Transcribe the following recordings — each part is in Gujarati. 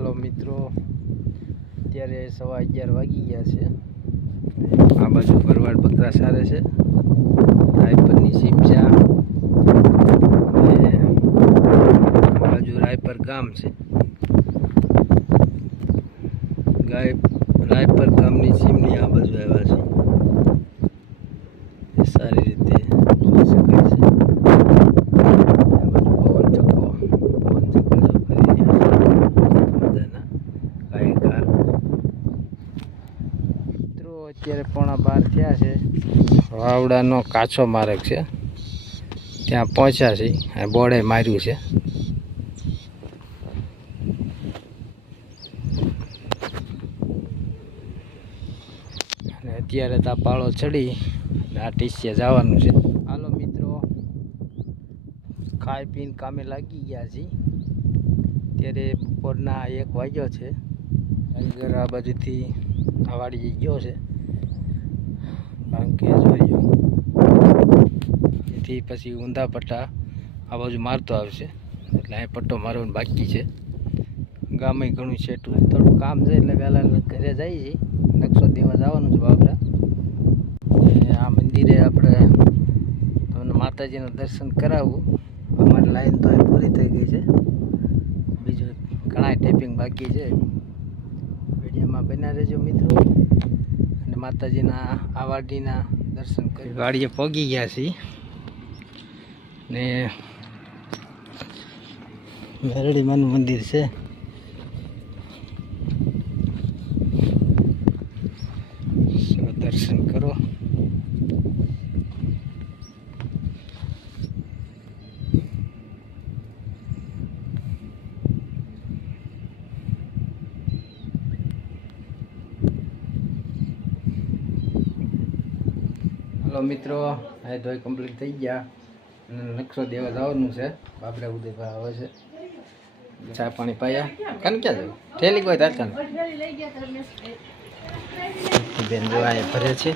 હાલો મિત્રો, અત્યારે સવા અગિયાર વાગી ગયા છે. આ બાજુ ભરવાડ બકરા સારે છે. રાયપરની સીમ અને આ બાજુ રાયપર ગામ છે. ગાય, રાયપર ગામની સીમની આ બાજુ આવ્યા છે. સારી રીતે અત્યારે પોણા બાર થયા છે. વાવડાનો કાચો માર્ગ છે. ત્યાં પહોંચ્યા છે. આ બોર્ડે માર્યું છે. અને અત્યારે તો પાળો ચડી અને આ ટીસીએ જવાનું છે. હાલો મિત્રો. ખાઈ પીને કામે લાગી ગયા છીએ. ત્યારે બપોરના એક વાગ્યો છે. અંદર આ બાજુથી આવાડી ગયો છે. કારણ કે જોયો એથી પછી ઊંધા પટ્ટા આ બાજુ મારતો આવશે. એટલે અહીં પટ્ટો મારવાનો બાકી છે. ગામે ઘણું છેટું થોડું કામ છે એટલે વહેલા ઘરે જઈએ છીએ. નકશો દેવા જવાનું છે બાબરા આ મંદિરે આપણે તમને માતાજીનું દર્શન કરાવવું અમારી લાઈન તો પૂરી થઈ ગઈ છે. બીજું ઘણા ટેપિંગ બાકી છે. વિડીયોમાં બના રહેજો મિત્રો. માતાજીના આ વાડીના દર્શન કરી વાડીએ પહોંચી ગયા છીએ. ને મેરડીમાનું મંદિર છે. દર્શન કરો. હલો મિત્રો, આ ધોઈ કમ્પ્લીટ થઈ ગયા. અને નકશો દેવા જવાનું છે. બાબરા ઉદયભાઈ આવે છે. ચા પાણી પાયા. કાન ક્યાં જવું? ઠેલી કોઈ તાર બેન જો ભરે છે.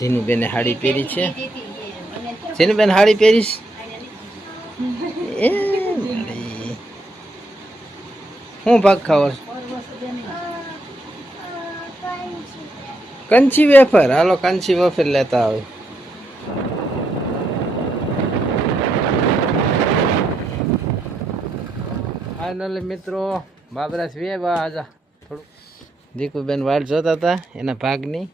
જીનું બેને હાડી પહેરી છે. જીનું બેન હાડી પહેરીશ? એ હું ભાગ ખાવો છો? કંચી વેફર. હાલો કંચી વેફર લેતા આવે ફાઇનલી મિત્રો બાબરા વેવા આજા. થોડું દીકુબેન વાડ જોતા હતા એના ભાગની.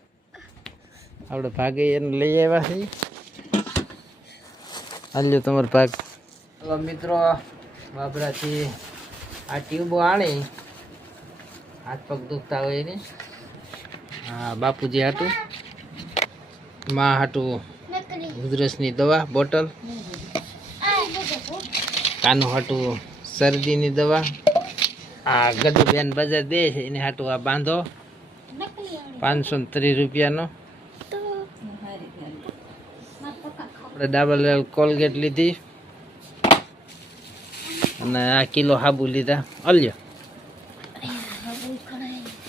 આપણે ભાગે એને લઈ આવ્યા છીએ. હાલ્યો તમારો ભાગ. હલો મિત્રો બાબરાથી આ ટ્યુબો આણી. હાથ પગ દુખતા હોય એની. હા, બાપુજી હાટું. માં હાટું ઉધરસની દવા, બોટલ. કાનું હાટું શરદીની દવા. આ ગદુબેન બજાર દે છે, એને હાટું આ બાંધો. પાંચસો ને ત્રીસ રૂપિયાનો. આપણે ડાબલ કોલગેટ લીધી. અને આ કિલો હાબુ લીધા. અલ્યો.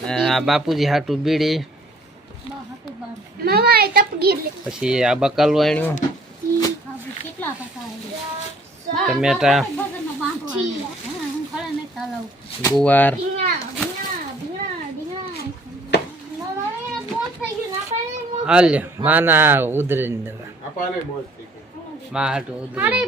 આ બાપુજી હાટું બીડી. પછી આ બકાલું આણ્યું ટમેટા. ગુવાર. હાલ માના ઉધરીની દવા. માં હાટું ઉધરી